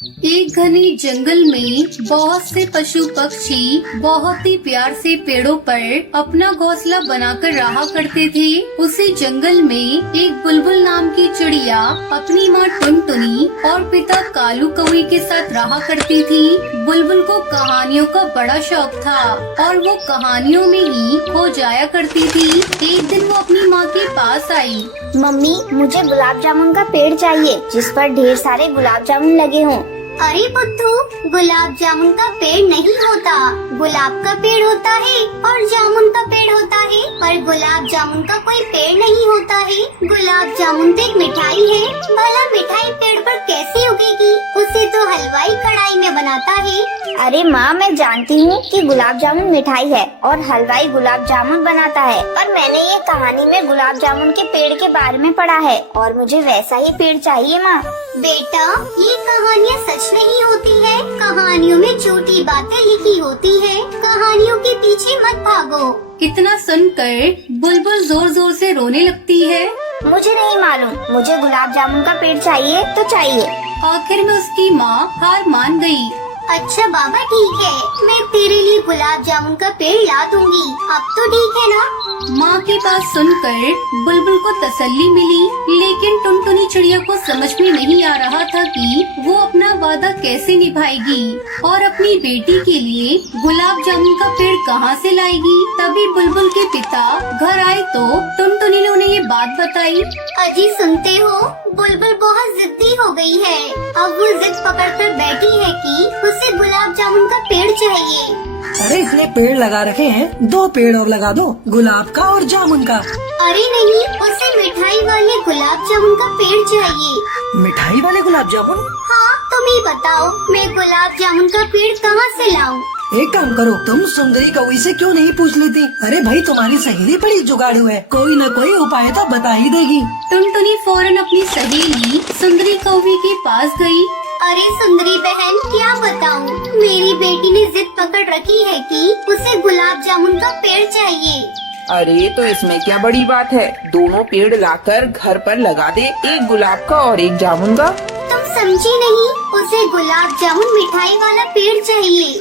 एक घने जंगल में बहुत से पशु पक्षी बहुत ही प्यार से पेड़ों पर अपना घोंसला बनाकर रहा करते थे। उसी जंगल में एक बुलबुल नाम की चिड़िया अपनी माँ टुनटुनी और पिता कालू कौवे के साथ रहा करती थी। बुलबुल को कहानियों का बड़ा शौक था और वो कहानियों में ही खो जाया करती थी। एक दिन वो अपनी माँ के पास आई। मम्मी, मुझे गुलाब जामुन का पेड़ चाहिए जिस पर ढेर सारे गुलाब जामुन लगे हों। अरे बुद्धू, गुलाब जामुन का पेड़ नहीं होता, गुलाब का पेड़ होता है और जामुन का पेड़ होता है, पर गुलाब जामुन का कोई पेड़ नहीं होता है। गुलाब जामुन तो एक मिठाई है, भला मिठाई पेड़ पर कैसे उगेगी? उसे तो हलवाई कढ़ाई में बनाता है। अरे माँ, मैं जानती हूँ कि गुलाब जामुन मिठाई है और हलवाई गुलाब जामुन बनाता है, पर मैंने ये कहानी में गुलाब जामुन के पेड़ के बारे में पढ़ा है और मुझे वैसा ही पेड़ चाहिए माँ। बेटा, ये कहानियाँ सच नहीं होती है, कहानियों में झूठी बातें लिखी होती है, कहानियों के पीछे मत भागो। इतना सुनकर बुलबुल जोर जोर से रोने लगती है। मुझे नहीं मालूम, मुझे गुलाब जामुन का पेड़ चाहिए तो चाहिए। आखिर में उसकी माँ हार मान गई। अच्छा बाबा, ठीक है, मैं तेरे लिए गुलाब जामुन का पेड़ ला दूंगी। अब तो ठीक है ना? माँ की बात सुनकर बुलबुल को तसल्ली मिली, लेकिन टुनटुनी चिड़िया को समझ में नहीं आ रहा था कि वो अपना वादा कैसे निभाएगी और अपनी बेटी के लिए गुलाब जामुन का पेड़ कहाँ से लाएगी। तभी बुलबुल के पिता घर आए तो टुनटुनी ने उन्हें ये बात बताई। अजी, सुनते हो? बुलबुल बहुत जिद्दी हो गई है। अब वो जिद पकड़कर बैठी है कि उसे गुलाब जामुन का पेड़ चाहिए। अरे इतने पेड़ लगा रखे हैं, 2 पेड़ और लगा दो, गुलाब का और जामुन का। अरे नहीं, उसे मिठाई वाले गुलाब जामुन का पेड़ चाहिए। मिठाई वाले गुलाब जामुन? हाँ, तुम ही बताओ, मैं गुलाब जामुन का पेड़ कहाँ से लाऊं? एक काम करो, तुम सुंदरी कौवी से क्यों नहीं पूछ लेती? अरे भाई, तुम्हारी सहेली बड़ी जुगाड़ू है, कोई न कोई उपाय तो बता ही देगी। टुनटुनी फौरन अपनी सहेली सुंदरी कौवी के पास गई। अरे सुंदरी बहन, क्या बताऊं, मेरी बेटी ने जिद पकड़ रखी है कि उसे गुलाब जामुन का पेड़ चाहिए। अरे तो इसमें क्या बड़ी बात है, दोनों पेड़ लाकर घर पर लगा दे, एक गुलाब का और एक जामुन का। तुम समझी नहीं, उसे गुलाब जामुन मिठाई वाला पेड़ चाहिए।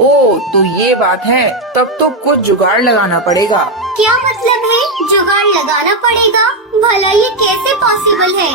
ओ, तो ये बात है, तब तो कुछ जुगाड़ लगाना पड़ेगा। क्या मतलब है जुगाड़ लगाना पड़ेगा? भला ये कैसे पॉसिबल है?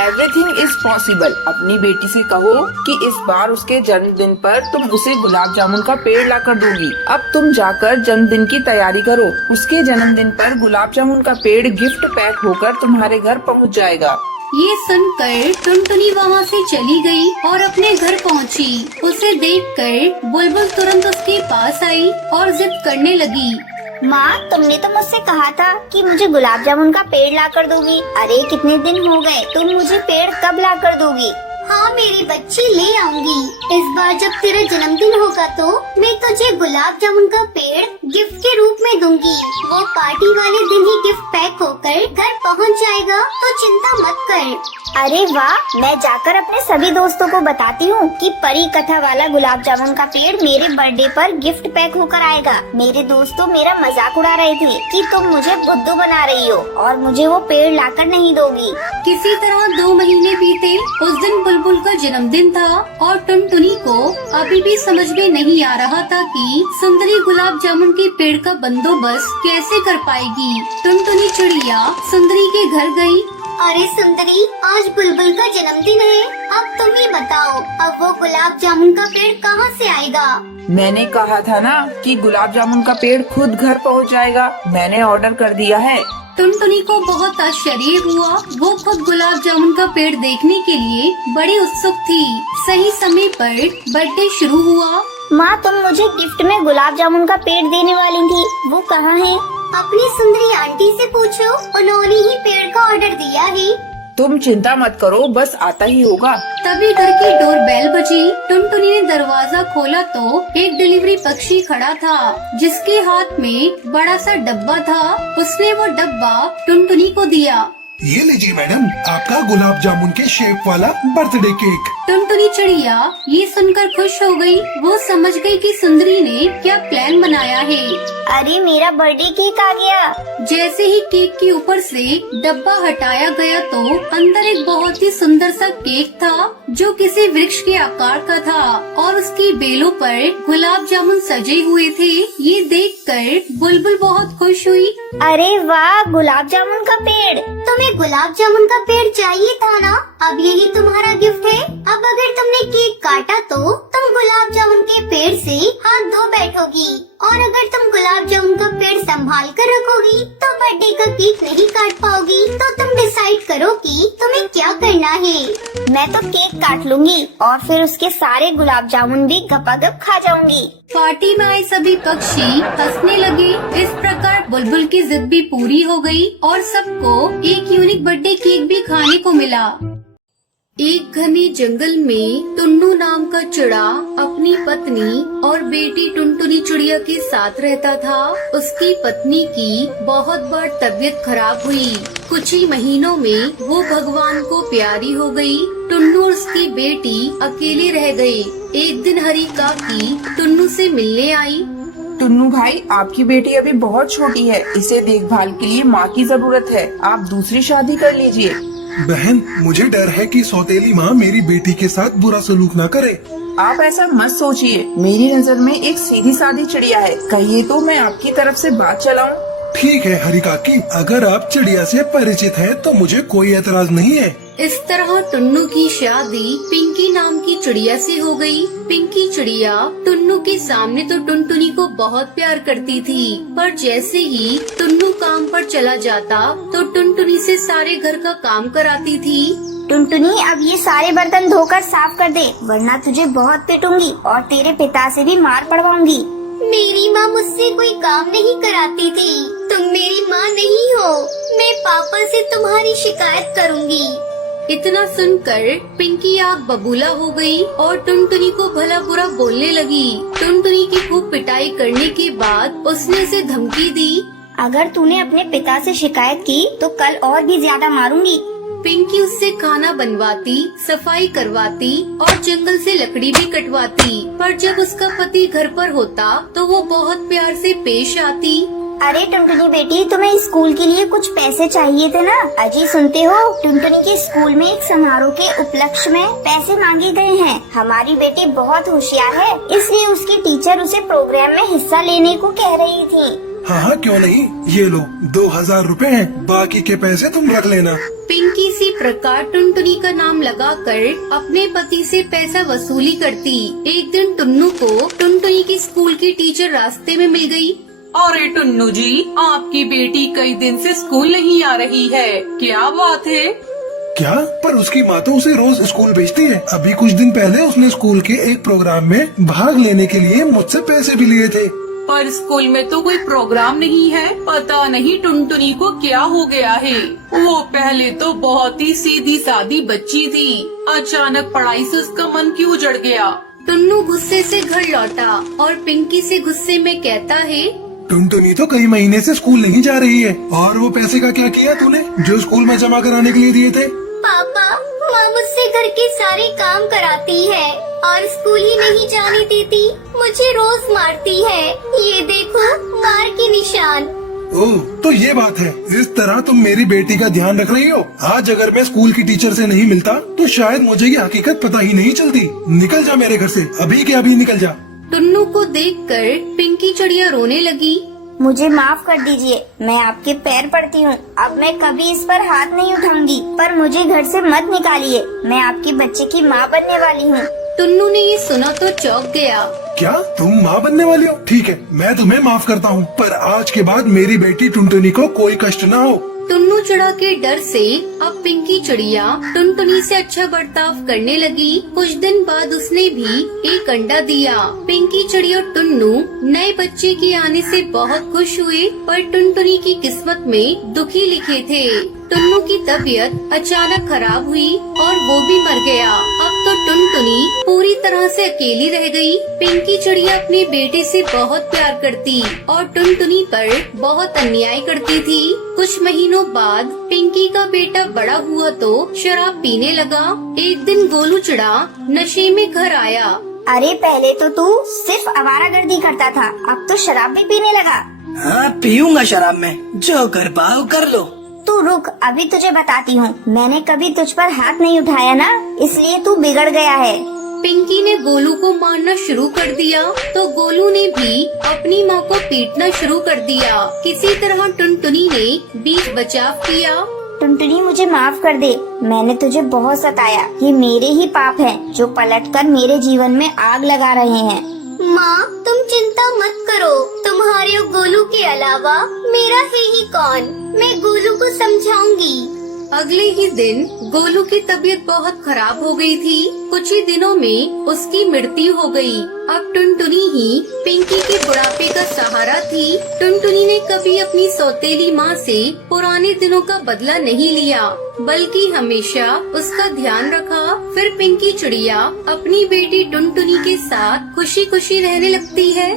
Everything is possible. अपनी बेटी से कहो कि इस बार उसके जन्मदिन पर तुम उसे गुलाब जामुन का पेड़ लाकर दोगी। अब तुम जाकर जन्मदिन की तैयारी करो, उसके जन्मदिन पर गुलाब जामुन का पेड़ गिफ्ट पैक होकर तुम्हारे घर पहुंच जाएगा। ये सुनकर टुनटुनी वहाँ से चली गई और अपने घर पहुँची। उसे देखकर बुलबुल तुरंत उसके पास आई और जिद करने लगी। माँ, तुमने तो मुझसे कहा था कि मुझे गुलाब जामुन का पेड़ ला कर दोगी। अरे कितने दिन हो गए, तुम मुझे पेड़ कब ला कर दोगी? हाँ मेरी बच्ची, ले आऊंगी। इस बार जब तेरा जन्मदिन होगा तो मैं तुझे गुलाब जामुन का पेड़ गिफ्ट के रूप में दूंगी। वो पार्टी वाले दिन ही गिफ्ट पैक होकर घर पहुंच जाएगा, तो चिंता मत कर। अरे वाह, मैं जाकर अपने सभी दोस्तों को बताती हूँ कि परी कथा वाला गुलाब जामुन का पेड़ मेरे बर्थडे पर गिफ्ट पैक होकर आएगा। मेरे दोस्तों मेरा मजाक उड़ा रहे थे कि तुम मुझे बुद्धू बना रही हो और मुझे वो पेड़ लाकर नहीं दोगी। किसी तरह 2 महीने बीते। उस दिन बुलबुल का जन्मदिन था और टुनटुनी को अभी भी समझ में नहीं आ रहा था कि सुंदरी गुलाब जामुन के पेड़ का बंदोबस्त कैसे कर पाएगी। टुनटुनी चिड़िया सुंदरी के घर गई। अरे सुंदरी, आज बुलबुल का जन्मदिन है, अब तुम ही बताओ, अब वो गुलाब जामुन का पेड़ कहाँ से आएगा? मैंने कहा था ना कि गुलाब जामुन का पेड़ खुद घर पहुंच जाएगा, मैंने ऑर्डर कर दिया है। टुनटुनी को बहुत आश्चर्य हुआ। वो खुद गुलाब जामुन का पेड़ देखने के लिए बड़ी उत्सुक थी। सही समय पर बर्थडे शुरू हुआ। माँ, तुम मुझे गिफ्ट में गुलाब जामुन का पेड़ देने वाली थी, वो कहाँ है? अपनी सुंदरी आंटी से पूछो, उन्होंने ही पेड़ का ऑर्डर दिया है। तुम चिंता मत करो, बस आता ही होगा। तभी घर की डोरबेल बजी। टुनटुनी ने दरवाजा खोला तो एक डिलीवरी पक्षी खड़ा था जिसके हाथ में बड़ा सा डब्बा था। उसने वो डब्बा टुनटुनी को दिया। ये लीजिए मैडम, आपका गुलाब जामुन के शेप वाला बर्थडे केक। टुनटुनी चिड़िया ये सुनकर खुश हो गई। वो समझ गई कि सुंदरी ने क्या प्लान बनाया है। अरे मेरा बर्थडे केक आ गया। जैसे ही केक के ऊपर से डब्बा हटाया गया तो अंदर एक बहुत ही सुंदर सा केक था जो किसी वृक्ष के आकार का था और उसकी बेलों पर गुलाब जामुन सजे हुए थे। ये देखकर बुलबुल बहुत खुश हुई। अरे वाह, गुलाब जामुन का पेड़। तुम्हें गुलाब जामुन का पेड़ चाहिए था ना? अब यही तुम्हारा गिफ्ट है। अब अगर तुमने केक काटा तो तुम गुलाब जामुन के पेड़ से हाथ धो बैठोगी, और अगर तुम गुलाब जामुन का पेड़ संभाल कर रखोगी तो बर्थडे का केक नहीं काट पाओगी। तो तुम डिसाइड करो कि तुम्हें क्या करना है। मैं तो केक काट लूंगी और फिर उसके सारे गुलाब जामुन भी गपागप खा जाऊंगी। पार्टी में आए सभी पक्षी हंसने लगे। इस प्रकार बुलबुल की जिद भी पूरी हो गई और सबको एक यूनिक बर्थडे केक भी खाने को मिला। एक घने जंगल में टुन्नू नाम का चिड़ा अपनी पत्नी और बेटी टुनटुनी चिड़िया के साथ रहता था। उसकी पत्नी की बहुत बार तबीयत खराब हुई। कुछ ही महीनों में वो भगवान को प्यारी हो गई। टुन्नू और उसकी बेटी अकेले रह गए। एक दिन हरी काकी टुन्नू से मिलने आई। टुन्नू भाई, आपकी बेटी अभी बहुत छोटी है, इसे देखभाल के लिए माँ की जरूरत है। आप दूसरी शादी कर लीजिए। बहन, मुझे डर है कि सौतेली माँ मेरी बेटी के साथ बुरा सलूक ना करे। आप ऐसा मत सोचिए, मेरी नजर में एक सीधी सादी चिड़िया है। कहिए तो मैं आपकी तरफ से बात चलाऊं। ठीक है हरी काकी, अगर आप चिड़िया से परिचित हैं तो मुझे कोई एतराज नहीं है। इस तरह टुन्नू की शादी पिंकी नाम की चिड़िया से हो गई। पिंकी चिड़िया टुन्नू के सामने तो टुनटुनी को बहुत प्यार करती थी, पर जैसे ही टुन्नू काम पर चला जाता तो टुनटुनी से सारे घर का काम कराती थी। टुनटुनी, अब ये सारे बर्तन धोकर साफ कर दे, वरना तुझे बहुत पिटूंगी और तेरे पिता से भी मार पड़वाऊंगी। मेरी माँ मुझसे कोई काम नहीं कराती थी। तुम मेरी माँ नहीं हो। मैं पापा से तुम्हारी शिकायत करूँगी। इतना सुनकर पिंकी आग बबूला हो गई और टुनटुनी को भला बुरा बोलने लगी। टुनटुनी की खूब पिटाई करने के बाद उसने उसे धमकी दी। अगर तूने अपने पिता से शिकायत की तो कल और भी ज्यादा मारूंगी। पिंकी उससे खाना बनवाती, सफाई करवाती और जंगल से लकड़ी भी कटवाती, पर जब उसका पति घर पर होता तो वो बहुत प्यार से पेश आती। अरे टुनटुनी बेटी, तुम्हें स्कूल के लिए कुछ पैसे चाहिए थे ना? अजी सुनते हो, टुनटुनी के स्कूल में एक समारोह के उपलक्ष्य में पैसे मांगे गए हैं। हमारी बेटी बहुत होशियार है, इसलिए उसकी टीचर उसे प्रोग्राम में हिस्सा लेने को कह रही थी। हाँ हाँ, क्यों नहीं, ये लो 2000 रुपए हैं, बाकी के पैसे तुम रख लेना। पिंकी इसी प्रकार टुनटुनी का नाम लगाकर अपने पति से पैसा वसूली करती। एक दिन टुन्नू को टुनटुनी की स्कूल की टीचर रास्ते में मिल गई। अरे टुन्नू जी, आपकी बेटी कई दिन से स्कूल नहीं आ रही है, क्या बात है? क्या? पर उसकी माँ तो उसे रोज स्कूल भेजती है। अभी कुछ दिन पहले उसने स्कूल के एक प्रोग्राम में भाग लेने के लिए मुझसे पैसे भी लिए थे। पर स्कूल में तो कोई प्रोग्राम नहीं है। पता नहीं टुनटुनी को क्या हो गया है। वो पहले तो बहुत ही सीधी सादी बच्ची थी, अचानक पढ़ाई से उसका मन क्यों उजड़ गया? टुन्नू गुस्से से घर लौटा और पिंकी से गुस्से में कहता है, टुनटुनी तो कई महीने से स्कूल नहीं जा रही है। और वो पैसे का क्या किया तूने जो स्कूल में जमा कराने के लिए दिए थे? पापा, माँ मुझसे घर के सारे काम कराती है और स्कूल ही नहीं जाने देती। मुझे रोज मारती है। ये देखो, मार के निशान। ओह, तो ये बात है। इस तरह तुम मेरी बेटी का ध्यान रख रही हो। आज अगर मैं स्कूल की टीचर से नहीं मिलता तो शायद मुझे ये हकीकत पता ही नहीं चलती। निकल जा मेरे घर से, अभी के अभी निकल जा। टुन्नू को देखकर पिंकी चिड़िया रोने लगी। मुझे माफ कर दीजिए, मैं आपके पैर पड़ती हूँ। अब मैं कभी इस पर हाथ नहीं उठाऊंगी, पर मुझे घर से मत निकालिए। मैं आपके बच्चे की माँ बनने वाली हूँ। टुन्नू ने ये सुना तो चौंक गया। क्या तुम माँ बनने वाली हो? ठीक है, मैं तुम्हें माफ करता हूँ, पर आज के बाद मेरी बेटी टुनटुनी को कोई कष्ट न हो। टुन्नू चिड़ा के डर से अब पिंकी चिड़िया टुनटुनी से अच्छा बर्ताव करने लगी। कुछ दिन बाद उसने भी एक अंडा दिया। पिंकी चिड़िया और टुन्नू नए बच्चे के आने से बहुत खुश हुए, पर टुनटुनी की किस्मत में दुखी लिखे थे। टुन्नू की तबीयत अचानक खराब हुई और वो भी मर गया। अब तो टुनटुनी पूरी तरह से अकेली रह गई। पिंकी चिड़िया अपने बेटे से बहुत प्यार करती और टुनटुनी पर बहुत अन्याय करती थी। कुछ महीनों बाद पिंकी का बेटा बड़ा हुआ तो शराब पीने लगा। एक दिन गोलू चिड़ा नशे में घर आया। अरे पहले तो तू सिर्फ आवारागर्दी करता था, अब तो शराब भी पीने लगा। हाँ पीऊंगा शराब में, जो कर पाओ कर लो। तू रुक, अभी तुझे बताती हूँ। मैंने कभी तुझ पर हाथ नहीं उठाया ना, इसलिए तू बिगड़ गया है। पिंकी ने गोलू को मारना शुरू कर दिया तो गोलू ने भी अपनी माँ को पीटना शुरू कर दिया। किसी तरह टुनटुनी ने बीच बचाव किया। टुनटुनी मुझे माफ कर दे, मैंने तुझे बहुत सताया। ये मेरे ही पाप हैं जो पलटकर मेरे जीवन में आग लगा रहे हैं। माँ तुम चिंता मत करो, तुम्हारे और गोलू के अलावा मेरा है ही कौन। मैं गोलू को समझाऊंगी। अगले ही दिन गोलू की तबीयत बहुत खराब हो गई थी। कुछ ही दिनों में उसकी मृत्यु हो गई। अब टुनटुनी ही पिंकी के बुढ़ापे का सहारा थी। टुनटुनी ने कभी अपनी सौतेली माँ से पुराने दिनों का बदला नहीं लिया, बल्कि हमेशा उसका ध्यान रखा। फिर पिंकी चिड़िया अपनी बेटी टुनटुनी के साथ खुशी खुशी रहने लगती है।